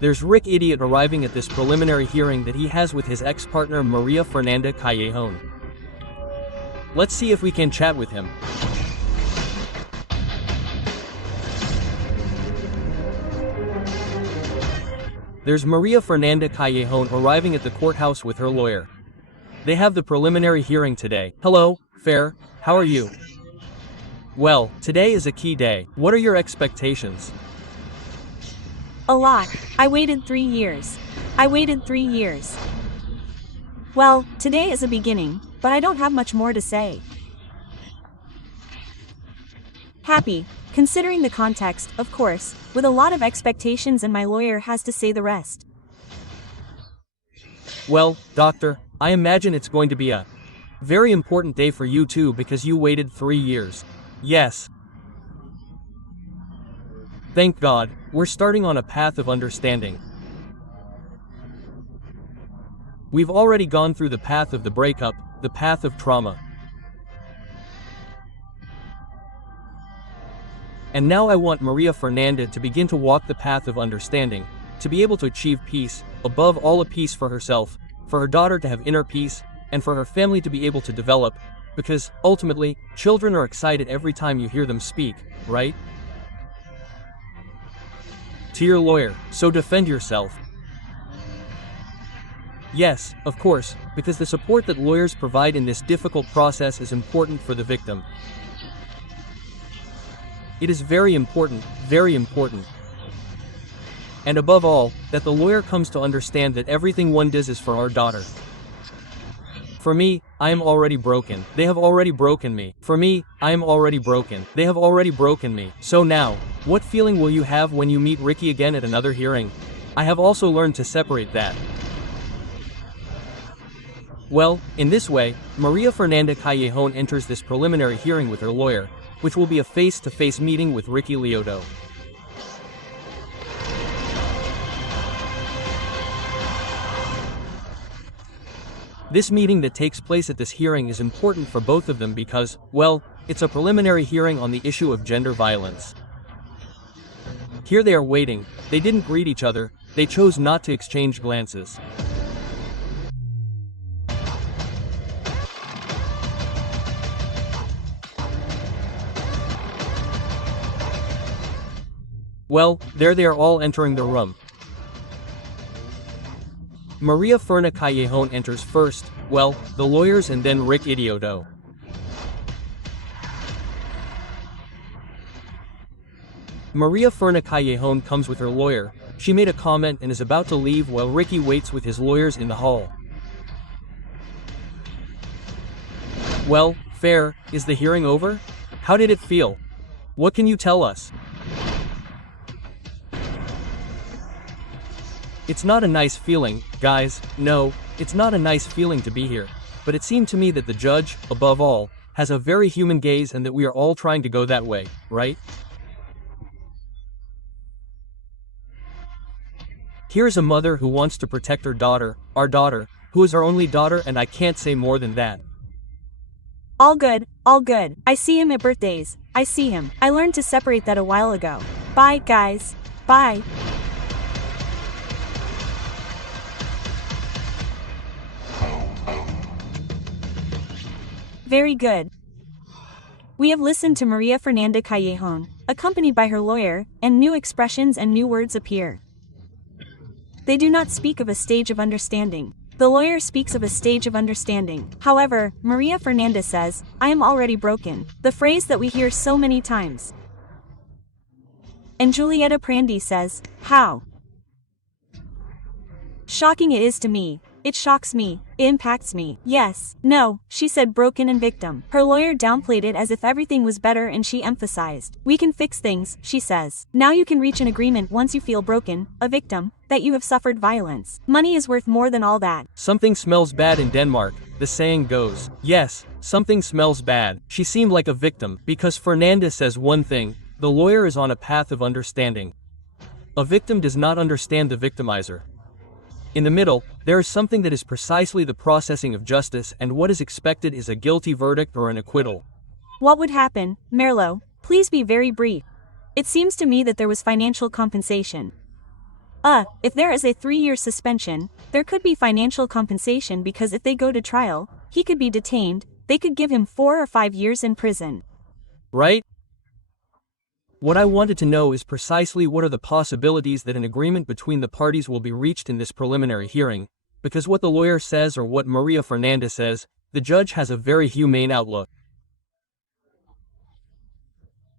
There's Rick Idiot arriving at this preliminary hearing that he has with his ex-partner Maria Fernanda Callejón. Let's see if we can chat with him. There's Maria Fernanda Callejón arriving at the courthouse with her lawyer. They have the preliminary hearing today. Hello, Fair, how are you? Well, today is a key day. What are your expectations? A lot. I waited 3 years. I waited 3 years. Well, today is a beginning, but I don't have much more to say. Happy, considering the context, of course, with a lot of expectations, and my lawyer has to say the rest. Well, doctor, I imagine it's going to be a very important day for you too because you waited 3 years. Yes. Thank God, we're starting on a path of understanding. We've already gone through the path of the breakup, the path of trauma. And now I want Maria Fernanda to begin to walk the path of understanding, to be able to achieve peace, above all a peace for herself, for her daughter to have inner peace, and for her family to be able to develop, because, ultimately, children are excited every time you hear them speak, right? To your lawyer, so defend yourself. Yes, of course, because the support that lawyers provide in this difficult process is important for the victim. It is very important, very important. And above all, that the lawyer comes to understand that everything one does is for our daughter. For me, I am already broken. They have already broken me. For me, I am already broken. They have already broken me. So now, what feeling will you have when you meet Ricky again at another hearing? I have also learned to separate that. Well, in this way, Maria Fernanda Callejón enters this preliminary hearing with her lawyer, which will be a face-to-face meeting with Ricky Liotto. This meeting that takes place at this hearing is important for both of them because, well, it's a preliminary hearing on the issue of gender violence. Here they are waiting, they didn't greet each other, they chose not to exchange glances. Well, there they are all entering the room. Maria Fernanda Callejón enters first, well, the lawyers and then Rick Idiotto. Maria Fernanda Callejón comes with her lawyer, she made a comment and is about to leave while Ricky waits with his lawyers in the hall. Well, Fair, is the hearing over? How did it feel? What can you tell us? It's not a nice feeling, guys, no, it's not a nice feeling to be here, but it seemed to me that the judge, above all, has a very human gaze and that we are all trying to go that way, right? Here's a mother who wants to protect her daughter, our daughter, who is our only daughter, and I can't say more than that. All good, all good. I see him at birthdays, I see him. I learned to separate that a while ago. Bye, guys. Bye. Very good. We have listened to Maria Fernanda Callejón, accompanied by her lawyer, and new expressions and new words appear. They do not speak of a stage of understanding. The lawyer speaks of a stage of understanding. However, Maria Fernanda says, I am already broken, the phrase that we hear so many times. And Julieta Prandi says, how shocking it is to me. It shocks me, it impacts me. Yes, no, she said broken and victim. Her lawyer downplayed it as if everything was better and she emphasized, we can fix things, she says. Now you can reach an agreement once you feel broken, a victim, that you have suffered violence. Money is worth more than all that. Something smells bad in Denmark, the saying goes. Yes, something smells bad. She seemed like a victim, because Fernanda says one thing, the lawyer is on a path of understanding. A victim does not understand the victimizer. In the middle, there is something that is precisely the processing of justice, and what is expected is a guilty verdict or an acquittal. What would happen, Merlo? Please be very brief. It seems to me that there was financial compensation. If there is a 3-year suspension, there could be financial compensation because if they go to trial, he could be detained, they could give him 4 or 5 years in prison. Right? What I wanted to know is precisely what are the possibilities that an agreement between the parties will be reached in this preliminary hearing, because what the lawyer says or what Maria Fernanda says, the judge has a very humane outlook.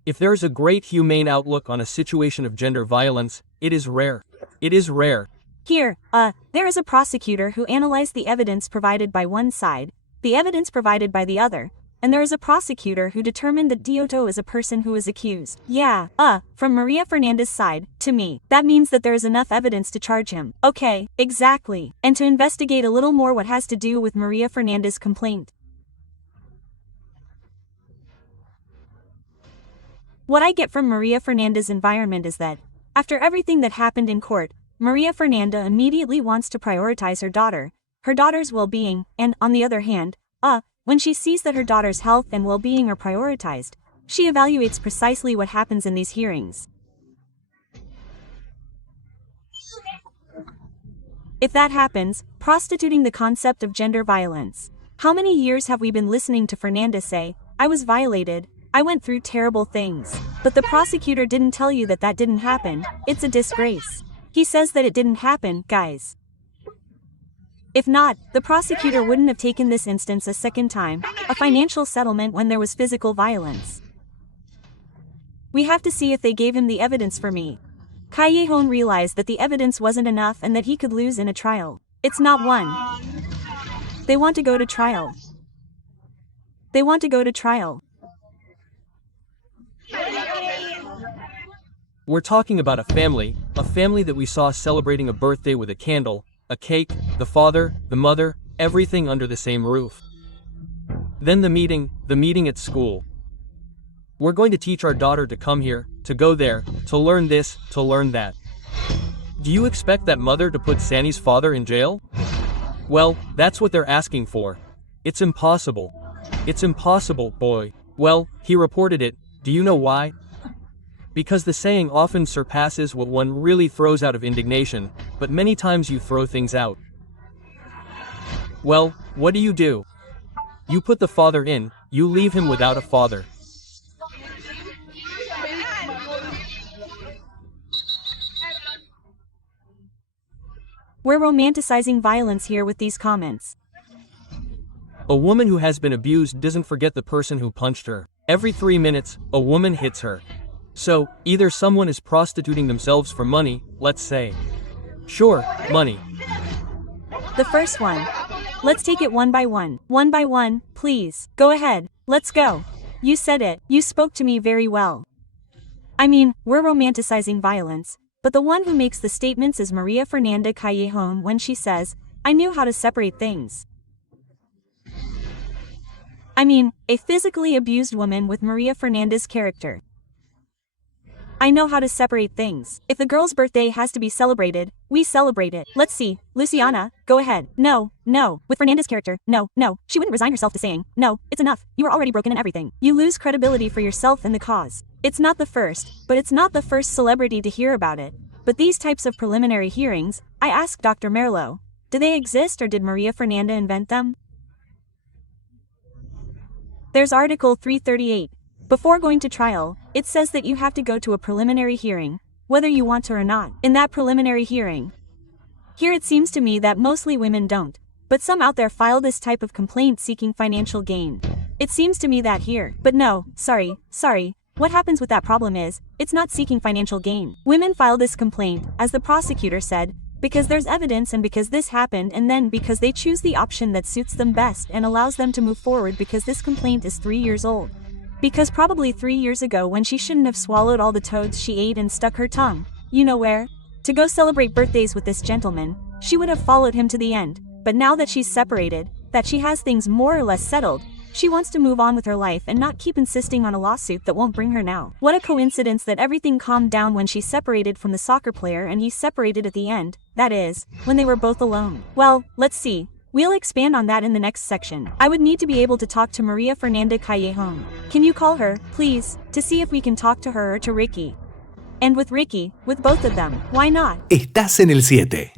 If there is a great humane outlook on a situation of gender violence, it is rare. It is rare. Here, there is a prosecutor who analyzed the evidence provided by one side, the evidence provided by the other, and there is a prosecutor who determined that Diotto is a person who is accused. Yeah, from Maria Fernanda's side, to me, that means that there is enough evidence to charge him. Okay, exactly. And to investigate a little more what has to do with Maria Fernanda's complaint. What I get from Maria Fernanda's environment is that, after everything that happened in court, Maria Fernanda immediately wants to prioritize her daughter's well-being, and, on the other hand, when she sees that her daughter's health and well-being are prioritized, she evaluates precisely what happens in these hearings. If that happens, prostituting the concept of gender violence. How many years have we been listening to Fernanda say, "I was violated, I went through terrible things." But the prosecutor didn't tell you that that didn't happen. It's a disgrace. He says that it didn't happen, guys. If not, the prosecutor wouldn't have taken this instance a second time, a financial settlement when there was physical violence. We have to see if they gave him the evidence for me. Callejón realized that the evidence wasn't enough and that he could lose in a trial. It's not one. They want to go to trial. They want to go to trial. We're talking about a family that we saw celebrating a birthday with a candle, a cake, the father, the mother, everything under the same roof. Then the meeting at school. We're going to teach our daughter to come here, to go there, to learn this, to learn that. Do you expect that mother to put Sanny's father in jail? Well, that's what they're asking for. It's impossible. It's impossible, boy. Well, he reported it. Do you know why? Because the saying often surpasses what one really throws out of indignation, but many times you throw things out. Well, what do? You put the father in, you leave him without a father. We're romanticizing violence here with these comments. A woman who has been abused doesn't forget the person who punched her. Every 3 minutes, a woman hits her. So, either someone is prostituting themselves for money, let's say. Sure, money. The first one. Let's take it one by one. One by one, please. Go ahead. Let's go. You said it. You spoke to me very well. I mean, we're romanticizing violence, but the one who makes the statements is Maria Fernanda Callejón when she says, "I knew how to separate things." I mean, a physically abused woman with Maria Fernanda's character. I know how to separate things. If the girl's birthday has to be celebrated, we celebrate it. Let's see, Luciana, go ahead. No. With Fernanda's character, no. She wouldn't resign herself to saying, "No, it's enough. You are already broken in everything." You lose credibility for yourself and the cause. It's not the first celebrity to hear about it. But these types of preliminary hearings, I asked Dr. Merlo, do they exist or did Maria Fernanda invent them? There's Article 338. Before going to trial, it says that you have to go to a preliminary hearing, whether you want to or not. In that preliminary hearing, here it seems to me that mostly women don't, but some out there file this type of complaint seeking financial gain. It seems to me that here, but no, sorry, what happens with that problem is, it's not seeking financial gain. Women file this complaint, as the prosecutor said, because there's evidence and because this happened and then because they choose the option that suits them best and allows them to move forward because this complaint is 3 years old. Because probably 3 years ago when she shouldn't have swallowed all the toads she ate and stuck her tongue, you know where? To go celebrate birthdays with this gentleman, she would have followed him to the end, but now that she's separated, that she has things more or less settled, she wants to move on with her life and not keep insisting on a lawsuit that won't bring her now. What a coincidence that everything calmed down when she separated from the soccer player and he separated at the end, that is, when they were both alone. Well, let's see. We'll expand on that in the next section. I would need to be able to talk to Maria Fernanda Callejón. Can you call her, please, to see if we can talk to her or to Ricky? And with Ricky, with both of them, why not? Estás en el 7.